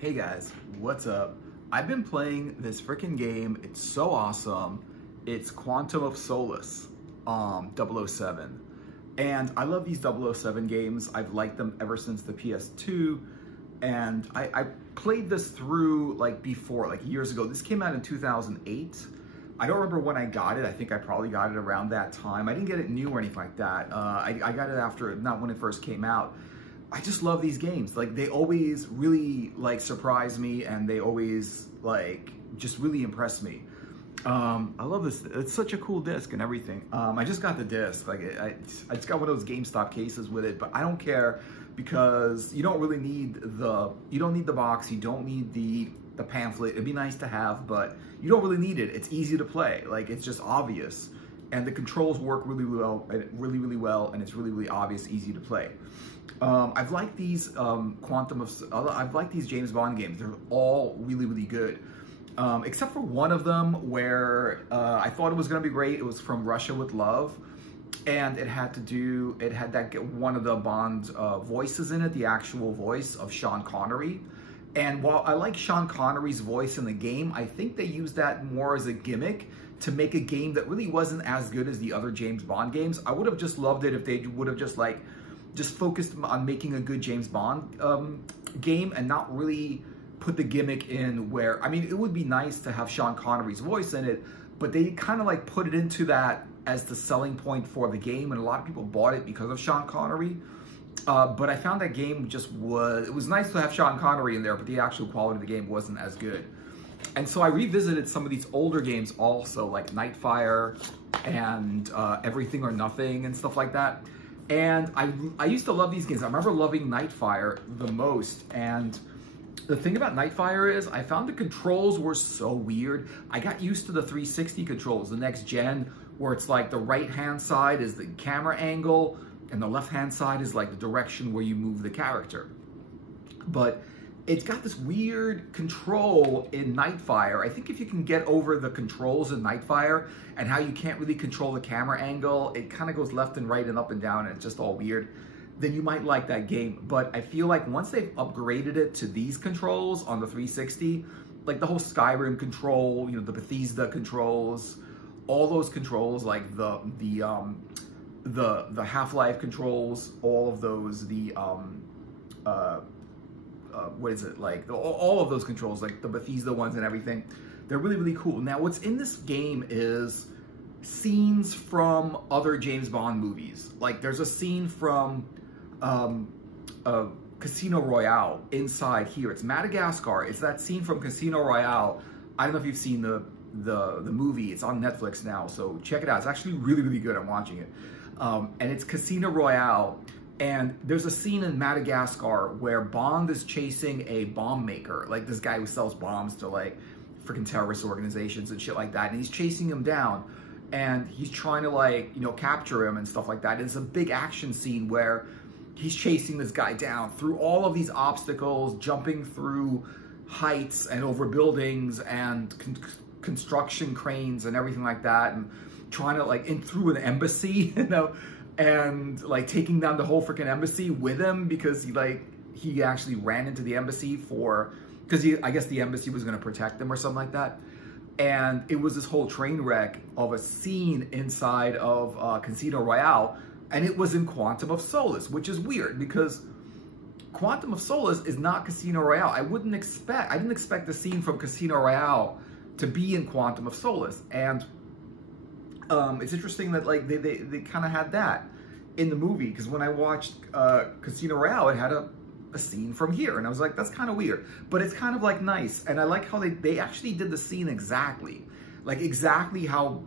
Hey guys, what's up? I've been playing this freaking game. It's so awesome. It's Quantum of Solace, 007. And I love these 007 games. I've liked them ever since the PS2. And I played this through like before, like years ago. This came out in 2008. I don't remember when I got it. I think I probably got it around that time. I didn't get it new or anything like that. I got it after, not when it first came out. I just love these games. Like, they always really like surprise me, and they always like just really impress me. I love this. It's such a cool disc and everything. I just got the disc. Like, I just got one of those GameStop cases with it, but I don't care because you don't really need the box. You don't need the pamphlet. It'd be nice to have, but you don't really need it. It's easy to play. Like, it's just obvious, and the controls work really well, and it's really obvious, easy to play. I've liked these I've liked these James Bond games. They're all really good, except for one of them where I thought it was going to be great. It was From Russia with Love, and it had one of the Bond voices in it, the actual voice of Sean Connery. And while I like Sean Connery's voice in the game, I think they used that more as a gimmick to make a game that really wasn't as good as the other James Bond games. I would have just loved it if they would have just focused on making a good James Bond game and not really put the gimmick in where, I mean, it would be nice to have Sean Connery's voice in it, but they kind of like put it into that as the selling point for the game, and a lot of people bought it because of Sean Connery. But I found that game it was nice to have Sean Connery in there, but the actual quality of the game wasn't as good. And so I revisited some of these older games also, like Nightfire and Everything or Nothing and stuff like that. And I used to love these games. I remember loving Nightfire the most. And the thing about Nightfire is I found the controls were so weird. I got used to the 360 controls, the next gen, where it's like the right-hand side is the camera angle, and the left-hand side is like the direction where you move the character. But it's got this weird control in Nightfire. I think if you can get over the controls in Nightfire and how you can't really control the camera angle, it kind of goes left and right and up and down, and it's just all weird, then you might like that game. But I feel like once they've upgraded it to these controls on the 360, like the whole Skyrim control, you know, the Bethesda controls, all those controls, like the Half-Life controls, all of those, what is it, like all of those controls, like the Bethesda ones and everything, they're really cool. Now, what's in this game is scenes from other James Bond movies. Like, there's a scene from Casino Royale inside here. It's Madagascar. It's that scene from Casino Royale. I don't know if you've seen the movie. It's on Netflix now, so check it out. It's actually really good. I'm watching it. And it's Casino Royale. And there's a scene in Madagascar where Bond is chasing a bomb maker, like this guy who sells bombs to like freaking terrorist organizations and shit like that. And he's chasing him down, and he's trying to, like, you know, capture him and stuff like that. And it's a big action scene where he's chasing this guy down through all of these obstacles, jumping through heights and over buildings and construction cranes and everything like that, and trying to like through an embassy, you know, and like taking down the whole freaking embassy with him because he actually ran into the embassy because I guess the embassy was going to protect him or something like that. And it was this whole train wreck of a scene inside of Casino Royale, and it was in Quantum of Solace, which is weird because Quantum of Solace is not Casino Royale. I didn't expect the scene from Casino Royale to be in Quantum of Solace. And it's interesting that like they kind of had that in the movie, because when I watched Casino Royale, it had a scene from here, and I was like, that's kind of weird, but it's kind of like nice. And I like how they actually did the scene exactly how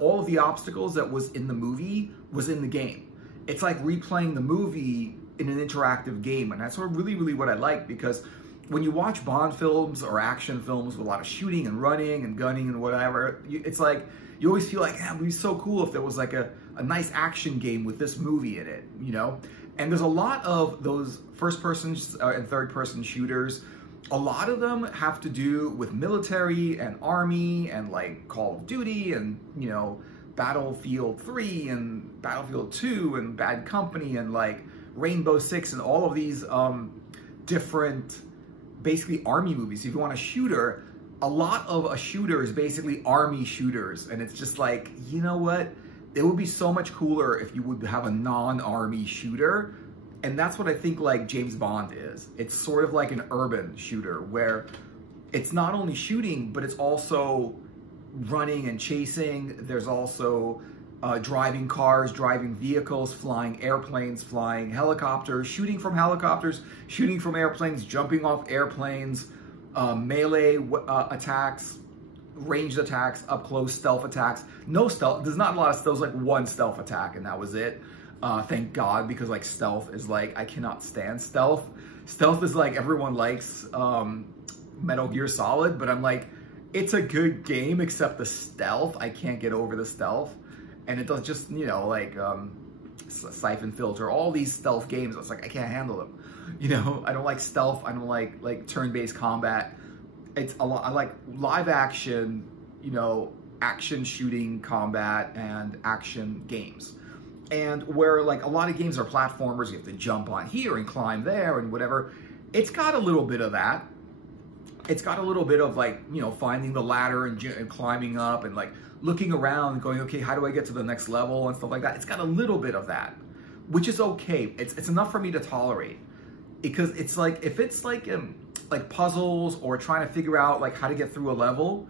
all of the obstacles that was in the movie was in the game. It's like replaying the movie in an interactive game, and that's really what I like, because when you watch Bond films or action films with a lot of shooting and running and gunning and whatever, it's like you always feel like, it would be so cool if there was like a nice action game with this movie in it, you know? And there's a lot of those first-person and third-person shooters. A lot of them have to do with military and army and like Call of Duty and, you know, Battlefield 3 and Battlefield 2 and Bad Company and like Rainbow Six and all of these different basically army movies. If you want a shooter, a lot of a shooter is basically army shooters. And it's just like, you know what? It would be so much cooler if you would have a non-army shooter. And that's what I think like James Bond is. It's sort of like an urban shooter where it's not only shooting, but it's also running and chasing. There's also driving cars, driving vehicles, flying airplanes, flying helicopters, shooting from helicopters, shooting from airplanes, jumping off airplanes, melee attacks, ranged attacks, up close stealth attacks. No stealth, there's not a lot of stealth, like one stealth attack and that was it. Thank God, because like stealth is like, I cannot stand stealth. Stealth is like, everyone likes Metal Gear Solid, but I'm like, it's a good game except the stealth. I can't get over the stealth. And it does just, you know, like Siphon Filter, all these stealth games, it's like, I can't handle them. You know, I don't like stealth. I don't like turn-based combat. It's a lot, I like live action, you know, action shooting combat and action games. And where like a lot of games are platformers, you have to jump on here and climb there and whatever. It's got a little bit of that. It's got a little bit of like, you know, finding the ladder and climbing up and like looking around and going, okay, how do I get to the next level and stuff like that. It's got a little bit of that, which is okay. It's enough for me to tolerate, because it's like, if it's like puzzles or trying to figure out like how to get through a level,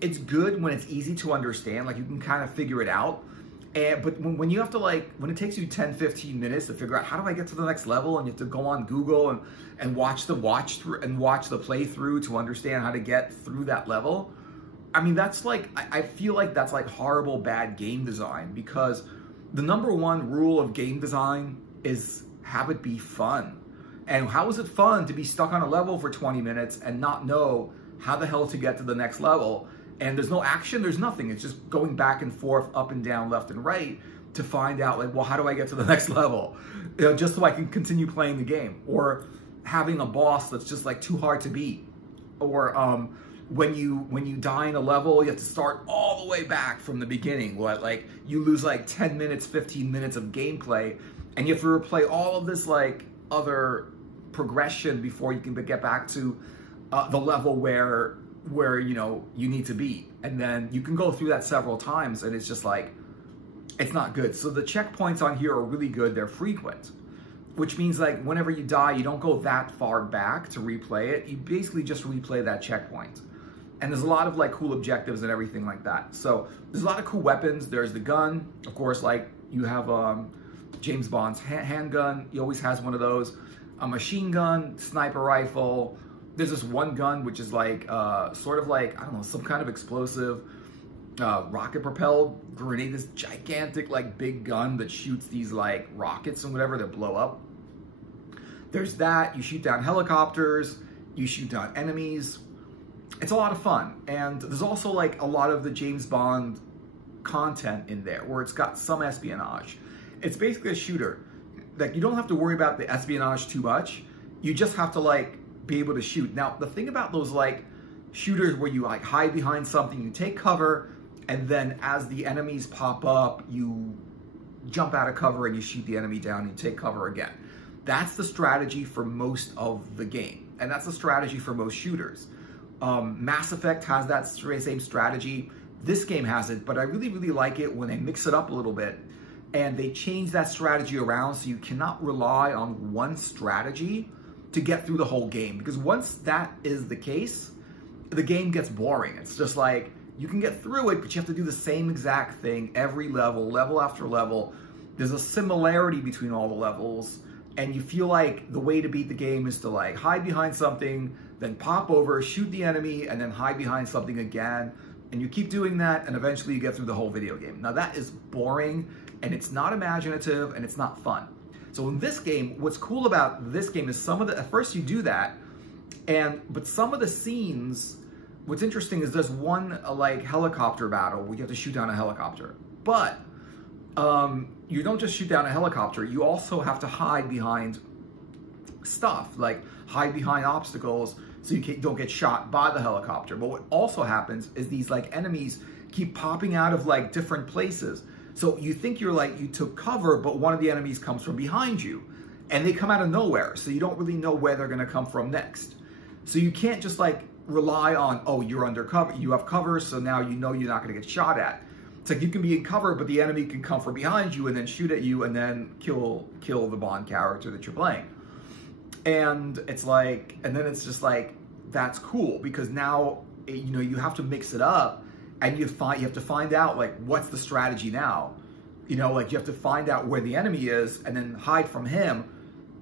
it's good when it's easy to understand, like you can kind of figure it out. But when you have to like, when it takes you 10, 15 minutes to figure out how do I get to the next level, and you have to go on Google and watch the playthrough to understand how to get through that level. I mean, that's like, I feel like that's like horrible, bad game design, because the #1 rule of game design is have it be fun. And how is it fun to be stuck on a level for 20 minutes and not know how the hell to get to the next level? And there's no action, there's nothing. It's just going back and forth, up and down, left and right to find out like, well, how do I get to the next level? You know, just so I can continue playing the game. Or having a boss that's just like too hard to beat. Or when you die in a level, you have to start all the way back from the beginning. Like you lose like 10 minutes, 15 minutes of gameplay, and you have to replay all of this like other progression before you can get back to the level where you know you need to be. And then you can go through that several times, and it's just like, it's not good. So the checkpoints on here are really good. They're frequent, which means like whenever you die, you don't go that far back to replay it. You basically just replay that checkpoint. And there's a lot of like cool objectives and everything like that. So there's a lot of cool weapons. There's the gun, of course, like you have James Bond's handgun. He always has one of those. A machine gun, sniper rifle. There's this one gun which is like sort of like, I don't know, some kind of explosive rocket propelled grenade. This gigantic like big gun that shoots these like rockets and whatever that blow up. There's that. You shoot down helicopters. You shoot down enemies. It's a lot of fun. And there's also like a lot of the James Bond content in there where it's got some espionage. It's basically a shooter. Like you don't have to worry about the espionage too much. You just have to like be able to shoot. Now, the thing about those like shooters where you like hide behind something, you take cover, and then as the enemies pop up, you jump out of cover and you shoot the enemy down and you take cover again. That's the strategy for most of the game. And that's the strategy for most shooters. Mass Effect has that same strategy. This game has it, but I really, really like it when they mix it up a little bit and they change that strategy around so you cannot rely on one strategy to get through the whole game. Because once that is the case, the game gets boring. It's just like, you can get through it, but you have to do the same exact thing every level, level after level. There's a similarity between all the levels, and you feel like the way to beat the game is to like hide behind something, then pop over, shoot the enemy, and then hide behind something again. And you keep doing that, and eventually you get through the whole video game. Now that is boring, and it's not imaginative, and it's not fun. So in this game, what's cool about this game is at first you do that, but some of the scenes, what's interesting is there's one like helicopter battle where you have to shoot down a helicopter. But you don't just shoot down a helicopter, you also have to hide behind stuff, like hide behind obstacles so you don't get shot by the helicopter. But what also happens is these like enemies keep popping out of like different places. So you think you took cover, but one of the enemies comes from behind you and they come out of nowhere. So you don't really know where they're gonna come from next. So you can't just like rely on, oh, you're under cover, you have cover, so now you know you're not gonna get shot at. It's like you can be in cover, but the enemy can come from behind you and then shoot at you and then kill the Bond character that you're playing. And it's like, and then it's just like, that's cool, because now, you know, you have to mix it up, and you have to find out like, what's the strategy now? You know, like you have to find out where the enemy is and then hide from him.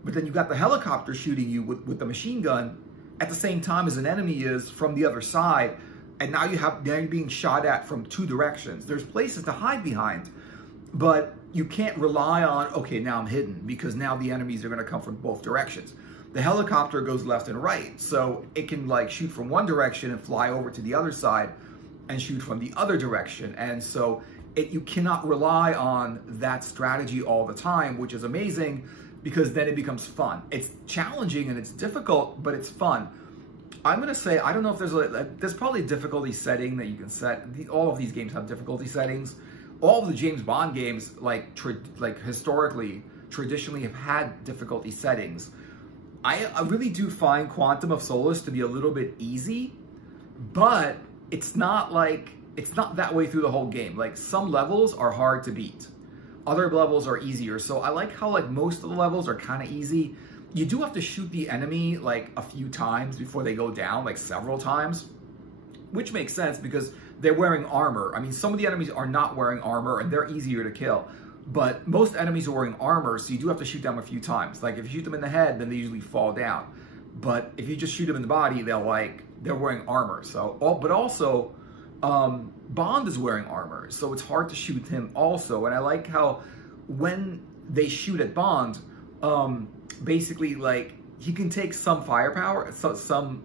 But then you've got the helicopter shooting you with the machine gun at the same time as an enemy is from the other side. And now you're being shot at from two directions. There's places to hide behind, but you can't rely on, okay, now I'm hidden, because now the enemies are gonna come from both directions. The helicopter goes left and right, so it can like shoot from one direction and fly over to the other side and shoot from the other direction. And so you cannot rely on that strategy all the time, which is amazing, because then it becomes fun. It's challenging and it's difficult, but it's fun. I'm gonna say, I don't know if there's probably a difficulty setting that you can set. All of these games have difficulty settings. All of the James Bond games, like historically, traditionally have had difficulty settings. I really do find Quantum of Solace to be a little bit easy, but it's not that way through the whole game. Like some levels are hard to beat. Other levels are easier. So I like how like most of the levels are kind of easy. You do have to shoot the enemy like a few times before they go down, like several times, which makes sense because they're wearing armor. I mean, some of the enemies are not wearing armor and they're easier to kill, but most enemies are wearing armor, so you do have to shoot them a few times. Like if you shoot them in the head, then they usually fall down. But if you just shoot them in the body, they're wearing armor. So, but also, Bond is wearing armor, so it's hard to shoot him also. And I like how when they shoot at Bond, basically like he can take some firepower, some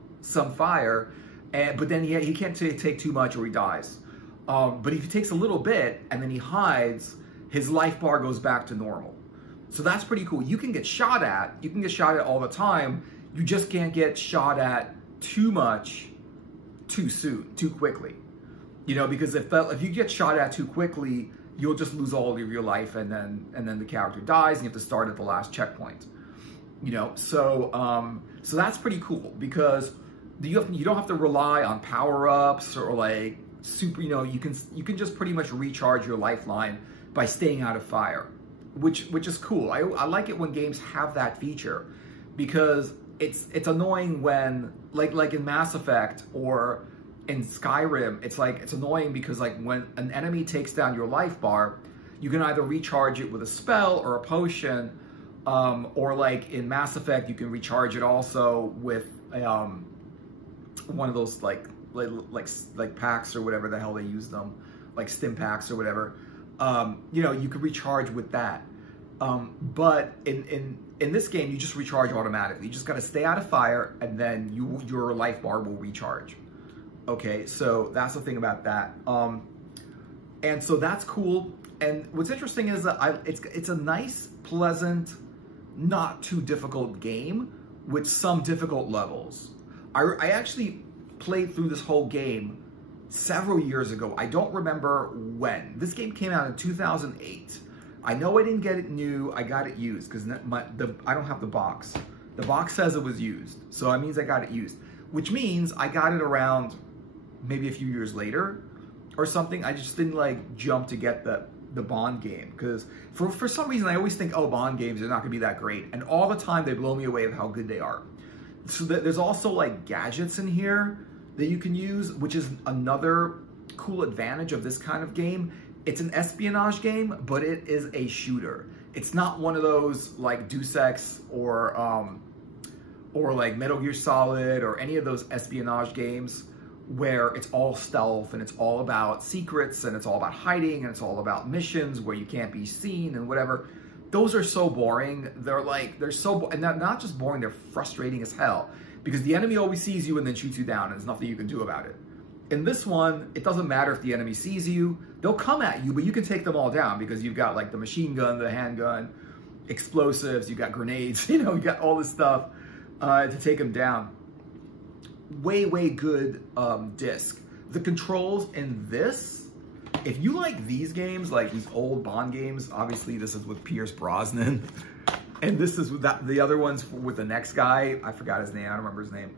fire, but then he can't take too much or he dies. But if he takes a little bit and then he hides, his life bar goes back to normal. So that's pretty cool. You can get shot at. You can get shot at all the time. You just can't get shot at too much, too soon, too quickly. You know, because if you get shot at too quickly, you'll just lose all of your life, and then the character dies, and you have to start at the last checkpoint. You know, so that's pretty cool, because you don't have to rely on power-ups or like super. You know, you can just pretty much recharge your lifeline by staying out of fire, which is cool. I like it when games have that feature, because it's annoying when like in Mass Effect or in Skyrim, it's annoying because like when an enemy takes down your life bar, you can either recharge it with a spell or a potion, or like in Mass Effect, you can recharge it also with one of those like packs or whatever the hell they use them, like stim packs or whatever. You know, you could recharge with that. But in this game, you just recharge automatically. You just got to stay out of fire, and then your life bar will recharge. Okay, so that's the thing about that. And so that's cool. And what's interesting is that it's a nice, pleasant, not too difficult game with some difficult levels. I actually played through this whole game several years ago. I don't remember when. This game came out in 2008. I know I didn't get it new. I got it used because I don't have the box. The box says it was used, so that means I got it used, which means I got it around maybe a few years later or something. I just didn't like jump to get the Bond game, because for some reason I always think, oh, Bond games are not gonna be that great, and all the time they blow me away of how good they are. So there's also like gadgets in here that you can use, which is another cool advantage of this kind of game. It's an espionage game, but it is a shooter. It's not one of those like Deus Ex or like Metal Gear Solid or any of those espionage games where it's all stealth and it's all about secrets and it's all about hiding and it's all about missions where you can't be seen and whatever. Those are so boring. They're so, and not just boring, they're frustrating as hell, because the enemy always sees you and then shoots you down, and there's nothing you can do about it. In this one, it doesn't matter if the enemy sees you. They'll come at you, but you can take them all down because you've got like the machine gun, the handgun, explosives, you got grenades, you know, you got all this stuff to take them down. Way good disc. The controls in this, if you like these games, like these old Bond games, obviously this is with Pierce Brosnan, and this is with the other ones with the next guy, I forgot his name, I don't remember his name.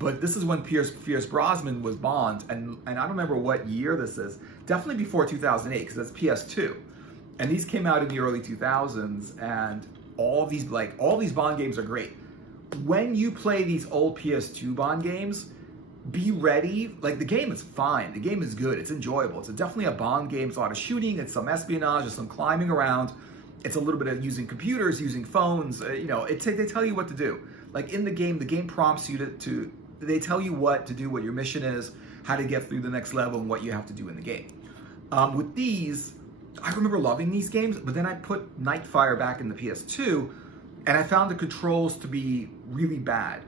but this is when Pierce Brosnan was Bond, and I don't remember what year this is. Definitely before 2008, because that's PS2. And these came out in the early 2000s, and all these Bond games are great. When you play these old PS2 Bond games, be ready. Like, the game is fine. The game is good. It's enjoyable. It's definitely a Bond game. It's a lot of shooting. It's some espionage. It's some climbing around. It's a little bit of using computers, using phones. You know, they tell you what to do. Like, in the game prompts you they tell you what to do, what your mission is, how to get through the next level, and what you have to do in the game. With these, I remember loving these games, but then I put Nightfire back in the PS2, and I found the controls to be really bad.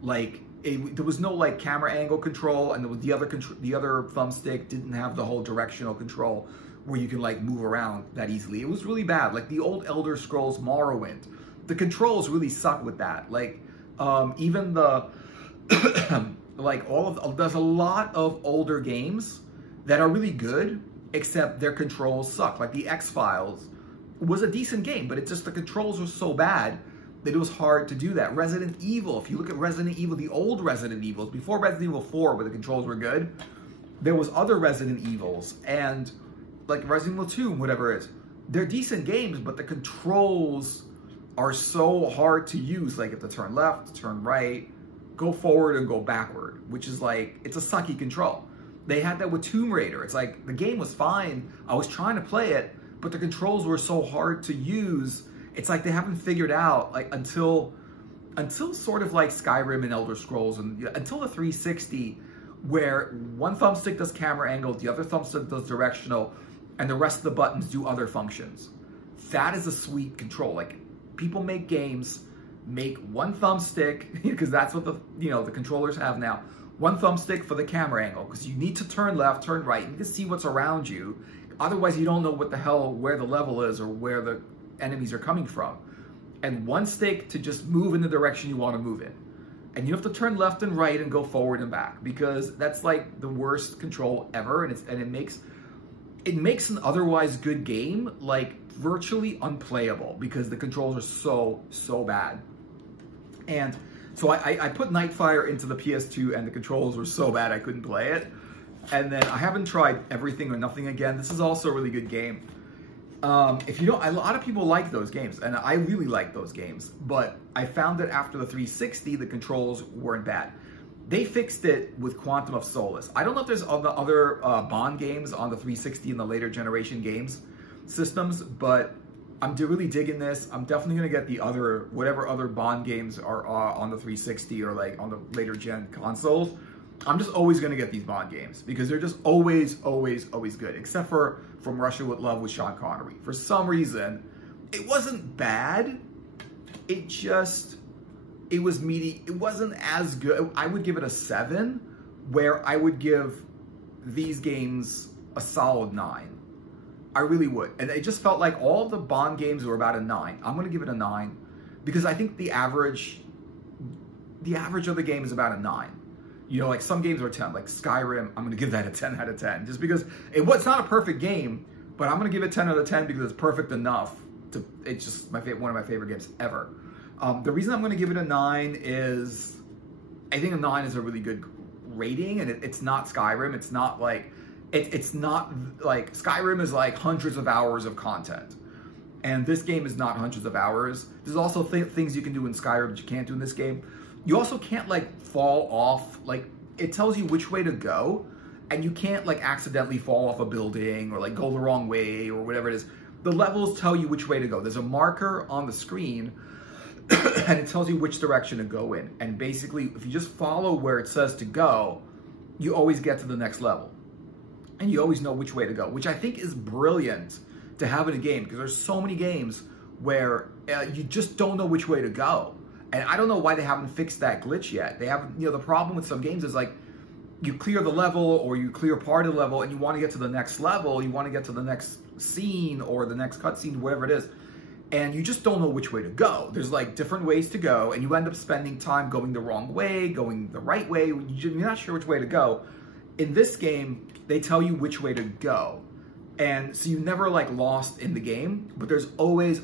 Like, there was no like camera angle control, and the other thumbstick didn't have the whole directional control where you can like move around that easily. It was really bad. Like the old Elder Scrolls Morrowind, the controls really suck with that. Like even the like there's a lot of older games that are really good, except their controls suck. Like the X-Files was a decent game, but it's just the controls were so bad that it was hard to do that. Resident Evil, if you look at Resident Evil, the old Resident Evils, before Resident Evil 4, where the controls were good, there was other Resident Evils, and like Resident Evil 2 and whatever it is, they're decent games, but the controls are so hard to use. Like, if to turn left, to turn right, go forward and go backward, which is like, it's a sucky control. They had that with Tomb Raider. It's like, the game was fine, I was trying to play it, but the controls were so hard to use. It's like they haven't figured out, like, until sort of like Skyrim and Elder Scrolls, and until the 360, where one thumbstick does camera angle, the other thumbstick does directional, and the rest of the buttons do other functions. That is a sweet control. Like, people make games, make one thumbstick, because that's what the controllers have now. One thumbstick for the camera angle, because you need to turn left, turn right, you need to see what's around you. Otherwise, you don't know what the hell, where the level is or where the enemies are coming from. And one stick to just move in the direction you want to move in. And you have to turn left and right and go forward and back, because that's like the worst control ever, and it makes an otherwise good game like virtually unplayable because the controls are so bad. And so I put Nightfire into the PS2, and the controls were so bad I couldn't play it. And then I haven't tried Everything or Nothing again. This is also a really good game. If you don't, a lot of people like those games, and I really like those games, but I found that after the 360, the controls weren't bad. They fixed it with Quantum of Solace. I don't know if there's other Bond games on the 360 and the later generation games systems, but I'm really digging this. I'm definitely going to get the whatever other Bond games are on the 360 or like on the later gen consoles. I'm just always going to get these Bond games because they're just always good, except for From Russia with Love with Sean Connery. For some reason, it wasn't bad. It was meaty. It wasn't as good. I would give it a 7, where I would give these games a solid 9. I really would. And it just felt like all the Bond games were about a 9. I'm going to give it a 9 because I think the average of the game is about a 9. You know, like some games are 10, like Skyrim, I'm going to give that a 10 out of 10. Just because it's not a perfect game, but I'm going to give it 10 out of 10 because it's perfect enough. It's just one of my favorite games ever. The reason I'm going to give it a 9 is I think a 9 is a really good rating, and it's not Skyrim. It's not like, it's not like Skyrim is like hundreds of hours of content. And this game is not hundreds of hours. There's also things you can do in Skyrim that you can't do in this game. You also can't like fall off, like it tells you which way to go, and you can't like accidentally fall off a building or like go the wrong way or whatever it is. The levels tell you which way to go. There's a marker on the screen and it tells you which direction to go in. And basically, if you just follow where it says to go, you always get to the next level. And you always know which way to go, which I think is brilliant to have in a game, because there's so many games where you just don't know which way to go. And I don't know why they haven't fixed that glitch yet. They haven't, the problem with some games is like, you clear the level or you clear part of the level and you want to get to the next level, you want to get to the next scene or the next cutscene, whatever it is, and you just don't know which way to go. There's like different ways to go, and you end up spending time going the wrong way, going the right way, you're not sure which way to go. In this game, they tell you which way to go. And so you never like lost in the game, but there's always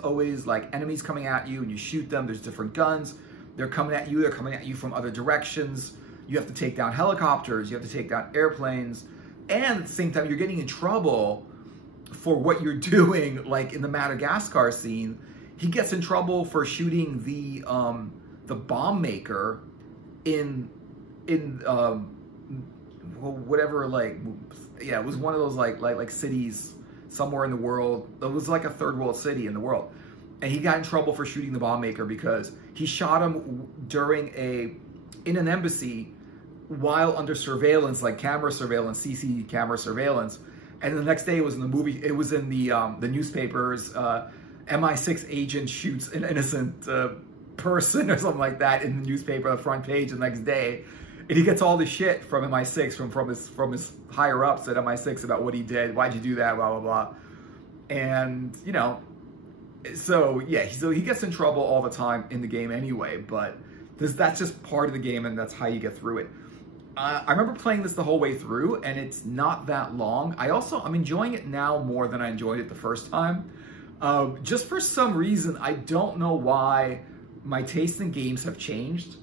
like enemies coming at you and you shoot them. There's different guns. They're coming at you from other directions. You have to take down helicopters, you have to take down airplanes, and at the same time, you're getting in trouble for what you're doing, like in the Madagascar scene. He gets in trouble for shooting the bomb maker in whatever, like, yeah, it was one of those like cities somewhere in the world. It was like a third world city in the world. And he got in trouble for shooting the bomb maker because he shot him in an embassy while under surveillance, like camera surveillance, CC camera surveillance. And the next day it was in the movie, it was in the newspapers, MI6 agent shoots an innocent person or something like that in the newspaper, the front page the next day. And he gets all the shit from MI6, from his higher ups at MI6 about what he did, why'd you do that, blah, blah, blah. And, you know, so yeah, so he gets in trouble all the time in the game anyway, but that's just part of the game, and that's how you get through it. I remember playing this the whole way through, and it's not that long. I'm enjoying it now more than I enjoyed it the first time. Just for some reason, I don't know why, my taste in games have changed,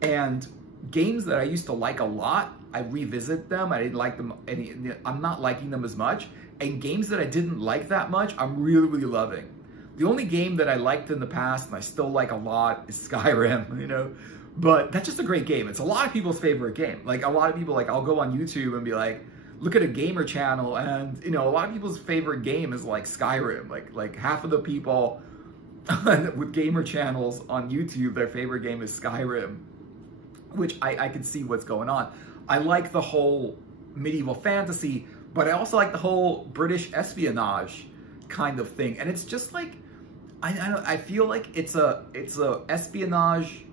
and games that I used to like a lot, I revisit them. I didn't like them I'm not liking them as much, and games that I didn't like that much, I'm really, really loving. The only game that I liked in the past, and I still like a lot, is Skyrim, you know? But that's just a great game. It's a lot of people's favorite game. Like, a lot of people, like, I'll go on YouTube and be like, look at a gamer channel, and, you know, a lot of people's favorite game is, like, Skyrim. Like half of the people with gamer channels on YouTube, their favorite game is Skyrim, which I can see what's going on. I like the whole medieval fantasy, but I also like the whole British espionage kind of thing. And it's just like, I feel like it's a espionage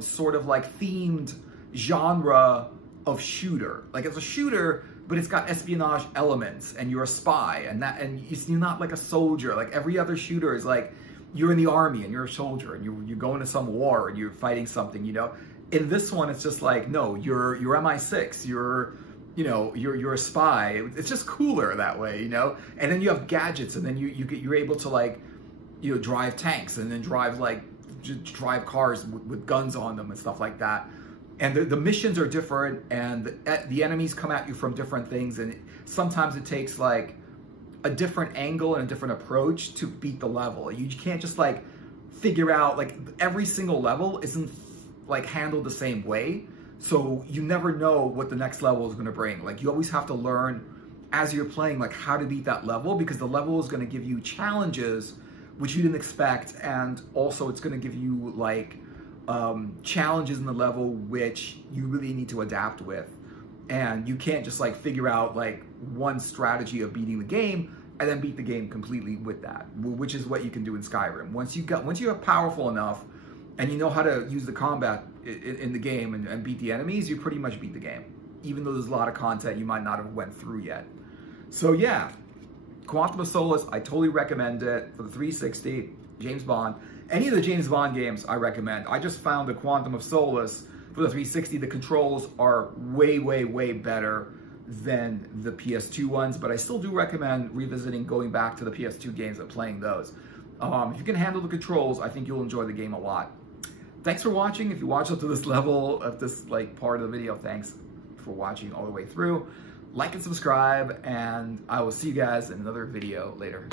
sort of like themed genre of shooter. Like, it's a shooter, but it's got espionage elements, and you're a spy, and you're not like a soldier. Like every other shooter is like, you're in the army and you're a soldier, and you're going to some war and you're fighting something, you know? In this one, it's just like, no, you're MI6, you're a spy. It's just cooler that way, you know? And then you have gadgets, and then you're able to, like, you know, drive tanks, and then drive cars with guns on them and stuff like that. And the missions are different, and the enemies come at you from different things, and sometimes it takes like a different angle and a different approach to beat the level. You can't just like figure out, like, every single level isn't like handled the same way. So you never know what the next level is going to bring. Like, you always have to learn as you're playing, like, how to beat that level, because the level is going to give you challenges which you didn't expect, and also it's going to give you like challenges in the level which you really need to adapt with. And you can't just like figure out like one strategy of beating the game and then beat the game completely with that, which is what you can do in Skyrim. Once you're powerful enough and you know how to use the combat in the game and beat the enemies, you pretty much beat the game, even though there's a lot of content you might not have went through yet. So yeah, Quantum of Solace, I totally recommend it for the 360, James Bond. Any of the James Bond games I recommend. I just found the Quantum of Solace for the 360, the controls are way, way, way better than the PS2 ones, but I still do recommend revisiting, going back to the PS2 games and playing those. If you can handle the controls, I think you'll enjoy the game a lot. Thanks for watching. If you watched up to this level of this like part of the video, thanks for watching all the way through. Like and subscribe, and I will see you guys in another video later.